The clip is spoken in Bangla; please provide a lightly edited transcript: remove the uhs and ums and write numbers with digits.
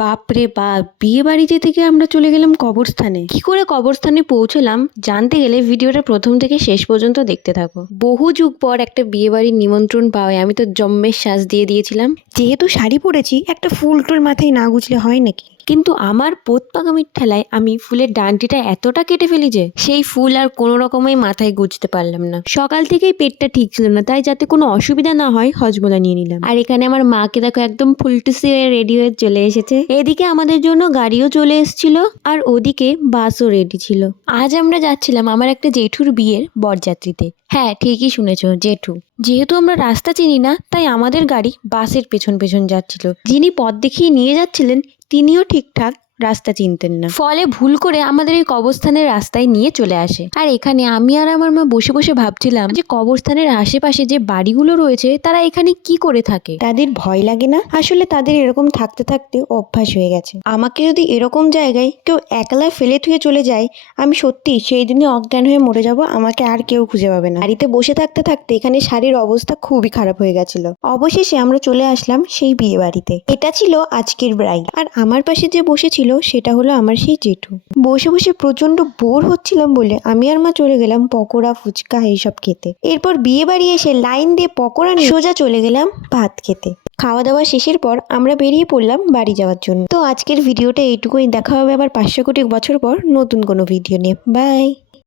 বাপরে বাপ, বিয়ে বাড়ি যেতে গিয়ে আমরা চলে গেলাম কবরস্থানে। কি করে কবরস্থানে পৌঁছলাম জানতে গেলে ভিডিওটা প্রথম থেকে শেষ পর্যন্ত দেখতে থাকো। বহু যুগ পর একটা বিয়ে বাড়ির নিমন্ত্রণ পাওয়ায় আমি তো জম্মের শ্বাস দিয়ে দিয়েছিলাম। যেহেতু শাড়ি পরেছি একটা ফুল টুল মাথায় না গুছলে হয় নাকি। কিন্তু আমার পোত পাকামির ঠেলায় আমি ফুলের ডান্ডিটা এতটা কেটে ফেলি যে সেই ফুল আর কোনো রকমেই মাথায় গুজতে পারলাম না। সকাল থেকেই পেটটা ঠিক ছিল না, তাই যাতে কোনো অসুবিধা না হয় হজমোলা নিয়ে নিলাম। আর এখানে আমার মাকে দেখো একদম ফুলটুসি হয়ে রেডি হয়ে চলে এসেছে। এদিকে আমাদের জন্য গাড়িও চলে এসেছিল আর ওদিকে বাসও রেডি ছিল। আজ আমরা যাচ্ছিলাম আমার একটা জেঠুর বিয়ের বরযাত্রীতে। হ্যাঁ, ঠিকই শুনেছো, জেঠু। যেহেতু আমরা রাস্তা চিনি না তাই আমাদের গাড়ি বাসের পেছন পেছন যাচ্ছিল। যিনি পথ দেখিয়ে নিয়ে যাচ্ছিলেন তিনিও ঠিকঠাক রাস্তা চিনতেন না, ফলে ভুল করে আমাদের এই কবরস্থানের রাস্তায় নিয়ে চলে আসে। আর এখানে আমি আর আমার মা বসে বসে ভাবছিলাম যে কবরস্থানের আশেপাশে যে বাড়িগুলো রয়েছে তারা এখানে কি করে থাকে। তাদের ভয় লাগে না? আসলে তাদের এরকম থাকতে থাকতে অভ্যাস হয়ে গেছে। আমাকে যদি এরকম জায়গায় কেউ একলা ফেলে থুয়ে চলে যায়, আমি সত্যি সেই দিনই অজ্ঞান হয়ে মরে যাব, আমাকে আর কেউ খুঁজে পাবে না। বাড়িতে বসে থাকতে থাকতে এখানে শাড়ির অবস্থা খুবই খারাপ হয়ে গেছিল। অবশেষে আমরা চলে আসলাম সেই বিয়ে বাড়িতে। এটা ছিল আজকের ব্রাইড, আর আমার পাশে যে বসেছিল সেটা হলো আমার সেই জেঠু। বসে বসে প্রচন্ড বোর হচ্ছিলাম বলে আমি আর মা চলে গেলাম পকোড়া ফুচকা এইসব খেতে। এরপর বিয়ে বাড়ি এসে লাইন দিয়ে পকোড়া নিয়ে সোজা চলে গেলাম ভাত খেতে। খাওয়া দাওয়া শেষের পর আমরা বেরিয়ে পড়লাম বাড়ি যাওয়ার জন্য। তো আজকের ভিডিওটা এইটুকুই, দেখা হবে আবার 500 কোটি বছর পর নতুন কোনো ভিডিও নিয়ে। বাই।